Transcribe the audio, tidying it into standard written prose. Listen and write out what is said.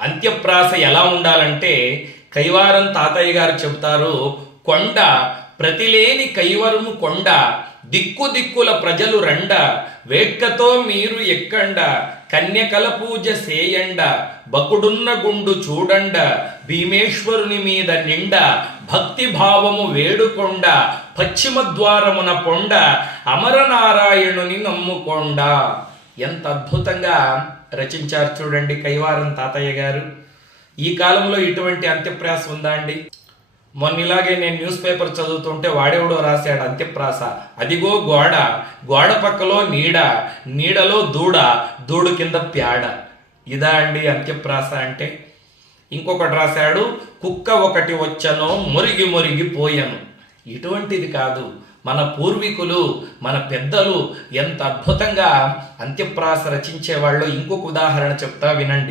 అంత్యప్రాస ఎలా ఉండాలంటే కైవారం తాతయ్య గారు చెబుతారు, కొండ ప్రతిలేని కైవరము కొండ, దిక్కు దిక్కుల ప్రజలు రండ, వేట్కతో మీరు ఎక్కండ, కన్యకల పూజ సేయండ, బకుడున్న గుండు చూడండ, భీమేశ్వరుని మీద నిండ, భక్తి భావము వేడుకొండ, పశ్చిమ ద్వారమున పొండ, అమరనారాయణుని నమ్ముకొండ. ఎంత అద్భుతంగా రచించారు చూడండి కైవారం తాతయ్య గారు. ఈ కాలంలో ఇటువంటి అంత్యప్రాస ఉందా అండి? మొన్నలాగే నేను న్యూస్ పేపర్ చదువుతుంటే వాడెవడో రాశాడు అంత్యప్రాస, అదిగో గోడ, గోడ పక్కలో నీడ, నీడలో దూడ, దూడు కింద ప్యాడ. ఇదా అండి అంత్యప్రాస అంటే? ఇంకొకటి రాశాడు, కుక్క ఒకటి వచ్చనో మురిగి మురిగిపోయాను. ఇటువంటిది కాదు. మన పూర్వీకులు, మన పెద్దలు ఎంత అద్భుతంగా అంత్యప్రాస రచించేవాళ్ళు. ఇంకొక ఉదాహరణ చెప్తా వినండి.